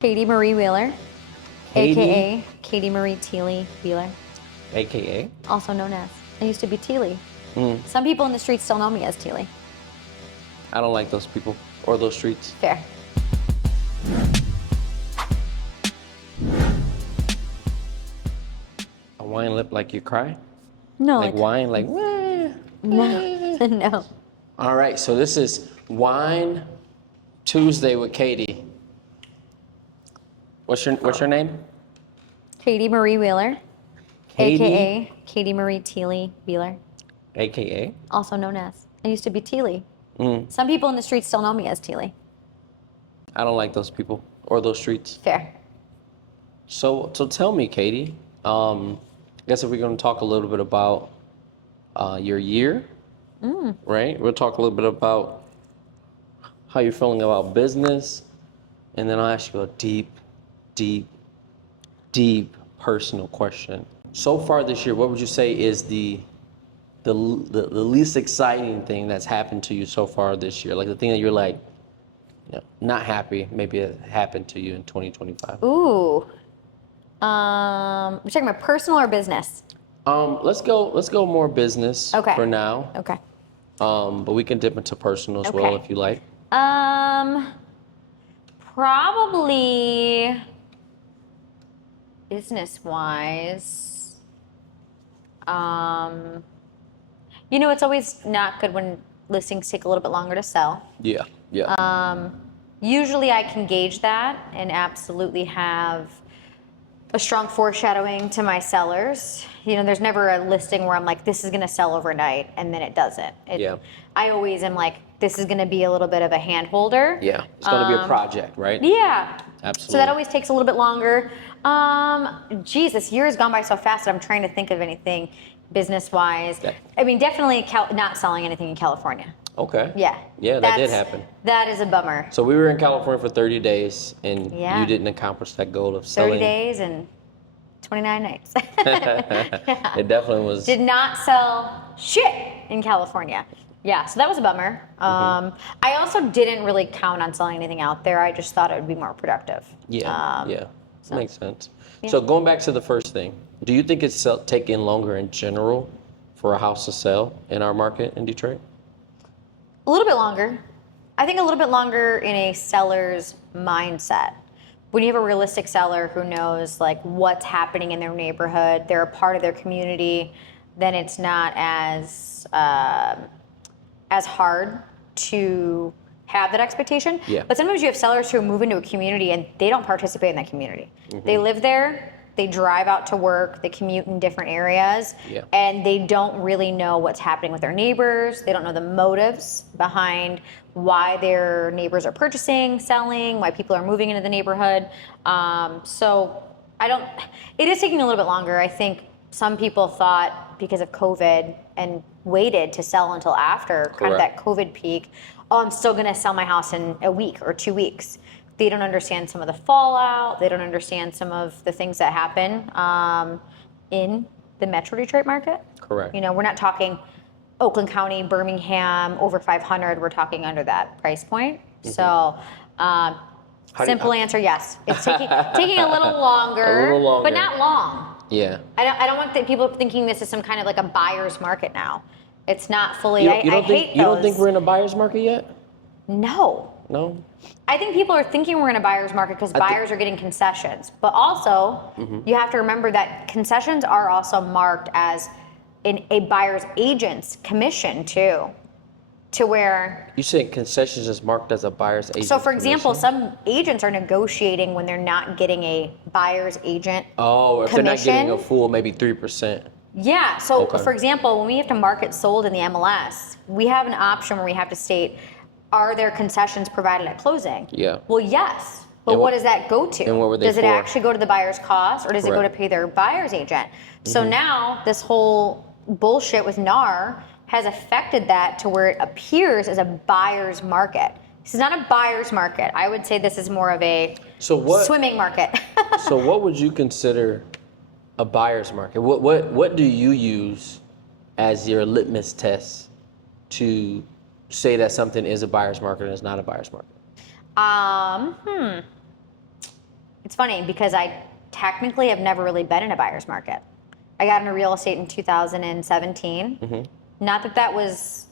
Katie Marie Wheeler, Katie? aka Katie Marie Teely Wheeler, AKA? also known as. I used to be Teely. Some people in the streets still know me as Teely. I don't like those people or those streets. Fair. A wine lip like you cry? No, Like wine, like no, no. All right, so this is Wine Tuesday with Katie. What's your name? Katie Marie Wheeler, Katie? aka Katie Marie Teely Wheeler, AKA? also known as. I used to be Teely. Some people in the streets still know me as Teely. I don't like those people or those streets. Fair. So tell me, Katie. I guess if we're going to talk a little bit about your year, right? We'll talk a little bit about how you're feeling about business, and then I'll ask you a deep personal question. So far this year, what would you say is the least exciting thing that's happened to you so far this year? Like the thing that you're like, not happy, maybe it happened to you in 2025. Ooh. We're talking about personal or business? Let's go more business Okay. for now. Okay. But we can dip into personal as well Okay. if you like. Probably business-wise. It's always not good when listings take a little bit longer to sell. Yeah. Usually I can gauge that and absolutely have a strong foreshadowing to my sellers. There's never a listing where I'm like, this is gonna sell overnight, and then it doesn't. I always am like, this is gonna be a little bit of a hand holder. Yeah, it's gonna be a project, right? Yeah. Absolutely. So that always takes a little bit longer. Geez, this year has gone by so fast that I'm trying to think of anything business-wise. Yeah. I mean, definitely not selling anything in California. Okay. Yeah. Yeah, that did happen. That is a bummer. So we were in California for 30 days, and Yeah. you didn't accomplish that goal of 30 selling. days and 29 nights. It definitely was. Did not sell shit in California. Yeah, so that was a bummer. I also didn't really count on selling anything out there. I just thought it would be more productive. Yeah. Makes sense. Yeah. So going back to the first thing, do you think it's taking longer in general for a house to sell in our market in Detroit? A little bit longer. I think a little bit longer in a seller's mindset. When you have a realistic seller who knows like what's happening in their neighborhood, they're a part of their community, then it's not as hard to have that expectation. Yeah. But sometimes you have sellers who move into a community and they don't participate in that community. They live there, they drive out to work, they commute in different areas, and they don't really know what's happening with their neighbors. They don't know the motives behind why their neighbors are purchasing, selling, why people are moving into the neighborhood. It is taking a little bit longer. I think some people thought because of COVID and waited to sell until after kind of that COVID peak, I'm still gonna sell my house in a week or 2 weeks. They don't understand some of the fallout. They don't understand some of the things that happen in the Metro Detroit market. Correct. We're not talking Oakland County, Birmingham, over 500. We're talking under that price point. So simple answer, yes. It's taking a little longer, but not long. Yeah. I don't want people thinking this is some kind of like a buyer's market now. It's not fully. You I hate those. You don't think we're in a buyer's market yet? No. No? I think people are thinking we're in a buyer's market because buyers are getting concessions. But also, you have to remember that concessions are also marked as in a buyer's agent's commission too. To where... You said concessions is marked as a buyer's agent. So for example, commission? some agents are negotiating when they're not getting a buyer's agent Oh, if commission. they're not getting a full maybe 3%. Yeah, so for example, when we have to market sold in the MLS, we have an option where we have to state, are there concessions provided at closing? Yeah. Well, yes. But what does that go to? And what were they Does it for? actually go to the buyer's cost, or does it go to Correct. pay their buyer's agent? So now this whole bullshit with NAR has affected that to where it appears as a buyer's market. This is not a buyer's market. I would say this is more of a swimming market. So what would you consider a buyer's market? What do you use as your litmus test to say that something is a buyer's market and it's not a buyer's market? it's funny because I technically have never really been in a buyer's market. I got into real estate in 2017. Mm-hmm. Not that that was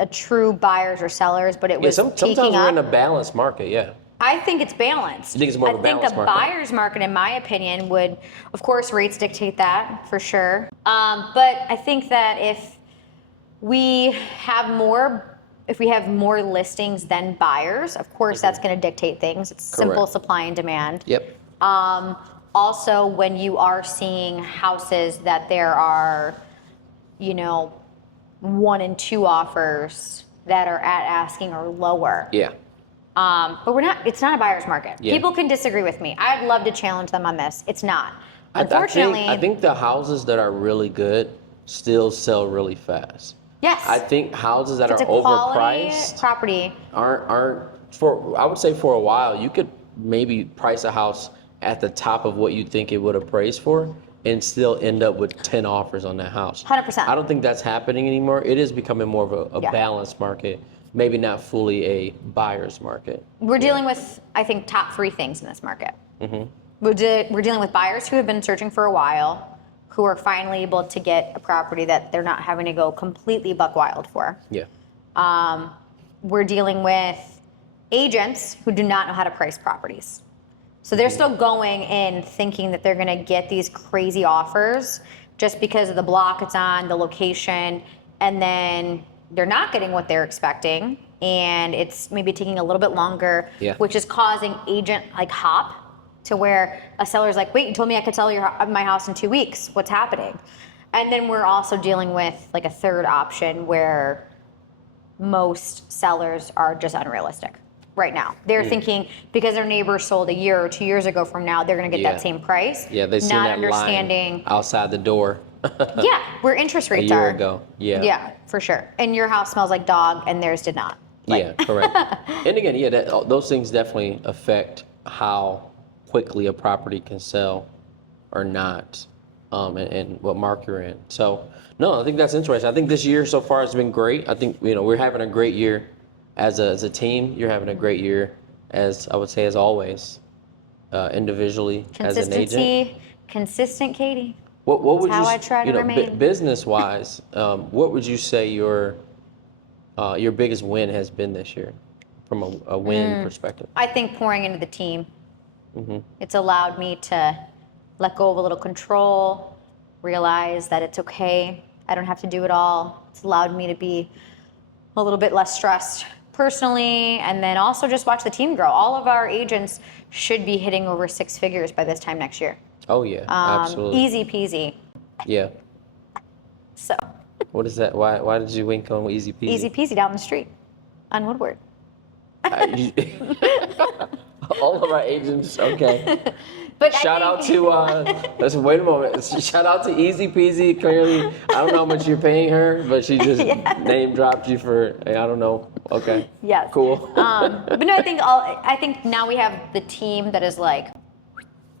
a true buyers or sellers, but it Yeah, was sometimes peaking we're up. in a balanced market, yeah. I think it's balanced. You think it's more of a balanced market? I think a buyer's market, in my opinion, would, of course, rates dictate that for sure. But I think that if we have more listings than buyers, of course, that's going to dictate things. It's simple Correct. supply and demand. Yep. Also, when you are seeing houses that there are, 1 and 2 offers that are at asking or lower. Yeah. But it's not a buyer's market. Yeah. People can disagree with me. I'd love to challenge them on this. It's not. Unfortunately. I think the houses that are really good still sell really fast. Yes. I think houses that it's are a quality overpriced property. aren't I would say for a while you could maybe price a house at the top of what you think it would appraise for and still end up with 10 offers on that house. 100%. I don't think that's happening anymore. It is becoming more of a balanced market, maybe not fully a buyer's market. We're dealing with, I think, top 3 things in this market. Mm-hmm. We're dealing with buyers who have been searching for a while, who are finally able to get a property that they're not having to go completely buck wild for. Yeah. We're dealing with agents who do not know how to price properties. So they're still going in thinking that they're going to get these crazy offers just because of the block it's on, the location, and then they're not getting what they're expecting, and it's maybe taking a little bit longer, which is causing agent hop to where a seller's like, wait, you told me I could sell my house in 2 weeks. What's happening? And then we're also dealing with a third option where most sellers are just unrealistic right now. They're thinking because their neighbor sold a year or 2 years ago from now, they're going to get that same price. Yeah, they seen not that understanding line outside the door. Yeah, where interest rates a are. year ago. Yeah. Yeah, for sure. And your house smells like dog, and theirs did not. Yeah, correct. And again, those things definitely affect how quickly a property can sell or not, and what market you're in. So, no, I think that's interesting. I think this year so far has been great. I think we're having a great year as a team. You're having a great year, as I would say, as always, individually as an agent. Consistent, Katie. What would how I try to remain. Business-wise, what would you say your biggest win has been this year, from a win perspective? I think pouring into the team. Mm-hmm. It's allowed me to let go of a little control, realize that it's okay. I don't have to do it all. It's allowed me to be a little bit less stressed personally, and then also just watch the team grow. All of our agents should be hitting over 6 figures by this time next year. Oh yeah, absolutely. Easy peasy. Yeah. So. What is that? Why did you wink on easy peasy? Easy peasy down the street, on Woodward. All of our agents, okay. But Shout out to, listen, wait a moment. Shout out to Easy Peasy. Clearly, I don't know how much you're paying her, but she just name dropped you for, I don't know. Okay. Yes. Cool. But no, I think now we have the team that is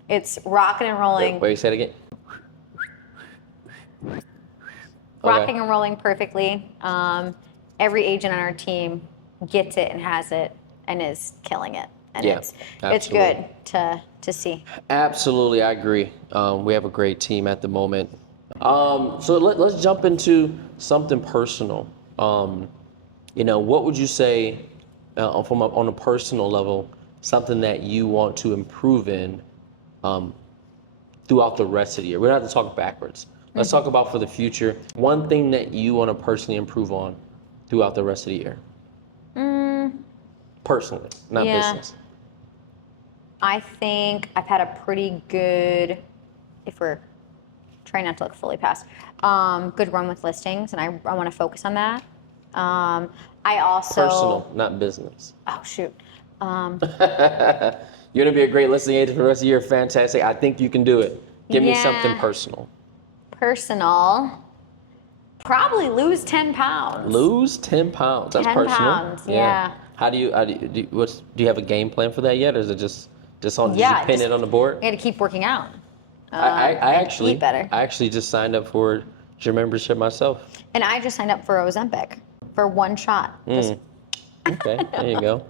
it's rocking and rolling. Wait, say it again. Rocking and rolling perfectly. Every agent on our team gets it and has it and is killing it. And it's good to see. Absolutely, I agree. We have a great team at the moment. So let's jump into something personal. What would you say on a personal level, something that you want to improve in throughout the rest of the year? We don't have to talk backwards. Let's talk about for the future. One thing that you want to personally improve on throughout the rest of the year. Personally, not business. I think I've had a pretty good, if we're trying not to look fully past, good run with listings, and I want to focus on that. I also... Personal, not business. Oh, shoot. You're going to be a great listing agent for the rest of the year. Fantastic. I think you can do it. Give me something personal. Personal. Probably lose 10 pounds. Lose 10 pounds. That's 10 personal. Pounds, yeah. How do you you have a game plan for that yet, or is it just on? Yeah, you pin it on the board. I got to keep working out. I actually eat better. I actually just signed up for gym membership myself. And I just signed up for Ozempic for 1 shot. Okay, there you go.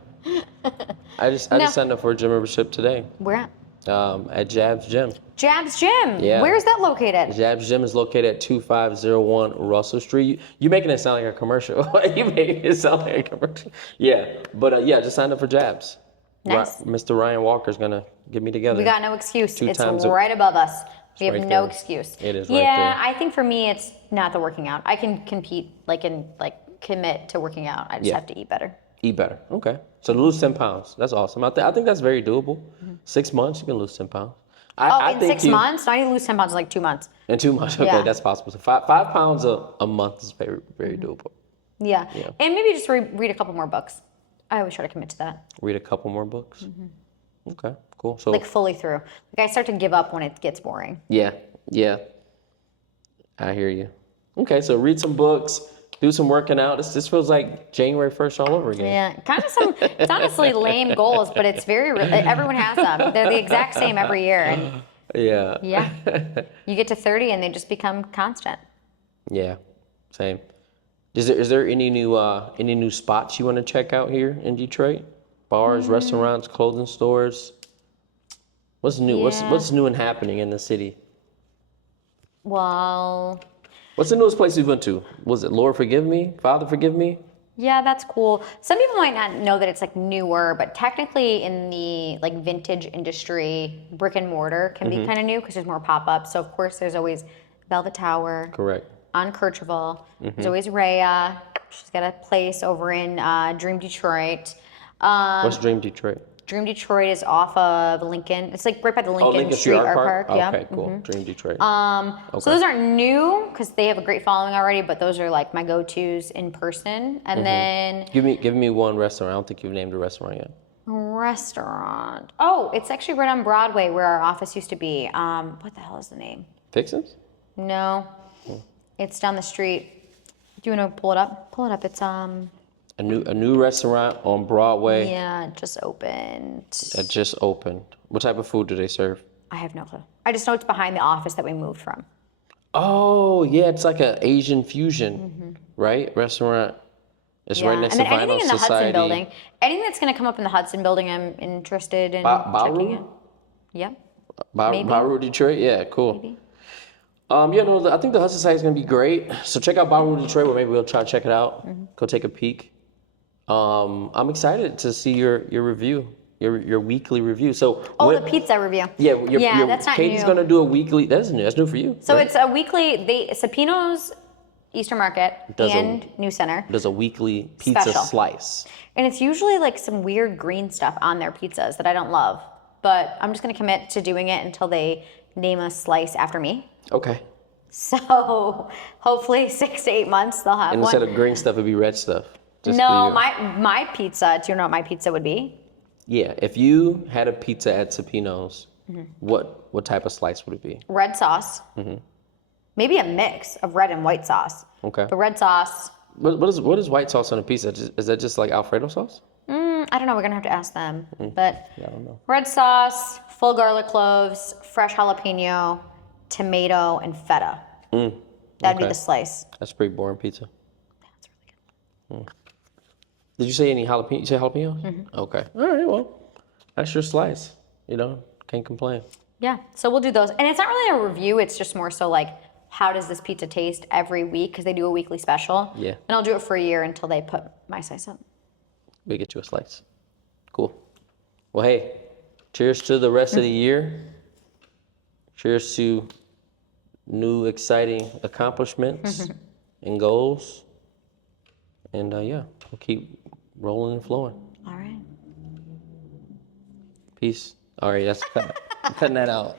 I just signed up for a gym membership today. Where at? At Jabs Gym. Jabs Gym. Yeah. Where's that located? Jabs Gym is located at 2501 Russell Street. You making it sound like a commercial. You making it sound like a commercial. Yeah, but yeah, just sign up for Jabs. Nice. Mr. Ryan Walker's gonna get me together. We got no excuse. It's times right above us. We have right no there. excuse. It is right Yeah, there. I think for me, it's not the working out. I can compete, commit to working out. I just Yeah. have to eat better. Eat better. Okay. So to lose 10 pounds. That's awesome. I think that's very doable. 6 months, you can lose 10 pounds. Oh, in think 6 months? I need to lose 10 pounds in like 2 months. In 2 months. Okay, Yeah. that's possible. So 5 pounds a month is very, very doable. Yeah. And maybe just read a couple more books. I always try to commit to that. Read a couple more books. Okay, cool. So Like fully through. Like I start to give up when it gets boring. yeah. I hear you. Okay, so read some books, do some working out. This feels like January 1st all over again. Yeah, kind of it's honestly lame goals, but it's very real. Everyone has them. They're the exact same every year. And Yeah. you get to 30 and they just become constant. Yeah. Same. Is there any new spots you want to check out here in Detroit? Bars, restaurants, clothing stores? What's new? Yeah. What's new and happening in the city? Well, What's the newest place you went to? Was it Lord Forgive Me? Father Forgive Me? yeah, that's cool. Some people might not know that it's like newer, but technically in the like vintage industry, brick and mortar can be kind of new because there's more pop-ups. So of course there's always Velvet Tower Correct. on Kercheval. There's always Rhea. She's got a place over in Dream Detroit. What's Dream Detroit? Dream Detroit is off of Lincoln. It's like right by the Lincoln Street Art Park. Yeah. Okay, cool. Dream Detroit. So those aren't new because they have a great following already, but those are like my go-tos in person. And then Give me one restaurant. I don't think you've named a restaurant yet. restaurant. Oh, it's actually right on Broadway where our office used to be. What the hell is the name? Fixins? No, it's down the street. Do you want to pull it up? Pull it up. It's A new restaurant on Broadway yeah, it just opened. that just opened. What type of food do they serve? I have no clue. I just know it's behind the office that we moved from. Oh, yeah, it's like an Asian fusion, right? Restaurant. It's right next and to then anything Vinyl in the Society. Hudson building. Anything that's going to come up in the Hudson building, I'm interested in checking it. Baru? Yep. Baru, Detroit? Yeah, cool. Maybe. I think the Hudson site is going to be great. So check out Baru, Detroit, or maybe we'll try to check it out. Go take a peek. I'm excited to see your review, your weekly review. So The pizza review. your that's not Katie's new. gonna do a weekly. That's new. That's new for you. So right? it's a weekly. Sapino's Eastern Market Does and New Center, There's a weekly pizza Special. slice. and it's usually like some weird green stuff on their pizzas that I don't love. But I'm just gonna commit to doing it until they name a slice after me. Okay. So hopefully 6 to 8 months they'll have And one. instead of green stuff, it'd be red stuff. Just No, for you. my pizza. Do you know what my pizza would be? Yeah. If you had a pizza at Sapino's, Mm-hmm. what type of slice would it be? Red sauce. Maybe a mix of red and white sauce. Okay. But red sauce. What is white sauce on a pizza? Is that just like Alfredo sauce? I don't know. We're gonna have to ask them. But Yeah, I don't know. red sauce, full garlic cloves, fresh jalapeno, tomato, and feta. That'd be okay. the slice. That's a pretty boring pizza. That's really good. Did you say any jalapeno? You say jalapenos? Okay. All right. Well, that's your slice. Can't complain. Yeah. So we'll do those. And it's not really a review. It's just more so like, how does this pizza taste every week? Because they do a weekly special. Yeah. And I'll do it for a year until they put my size up. We get you a slice. Cool. Well, hey, cheers to the rest of the year. Cheers to new exciting accomplishments and goals. And we'll keep rolling and flowing. All right. Peace. All right, that's cutting that out.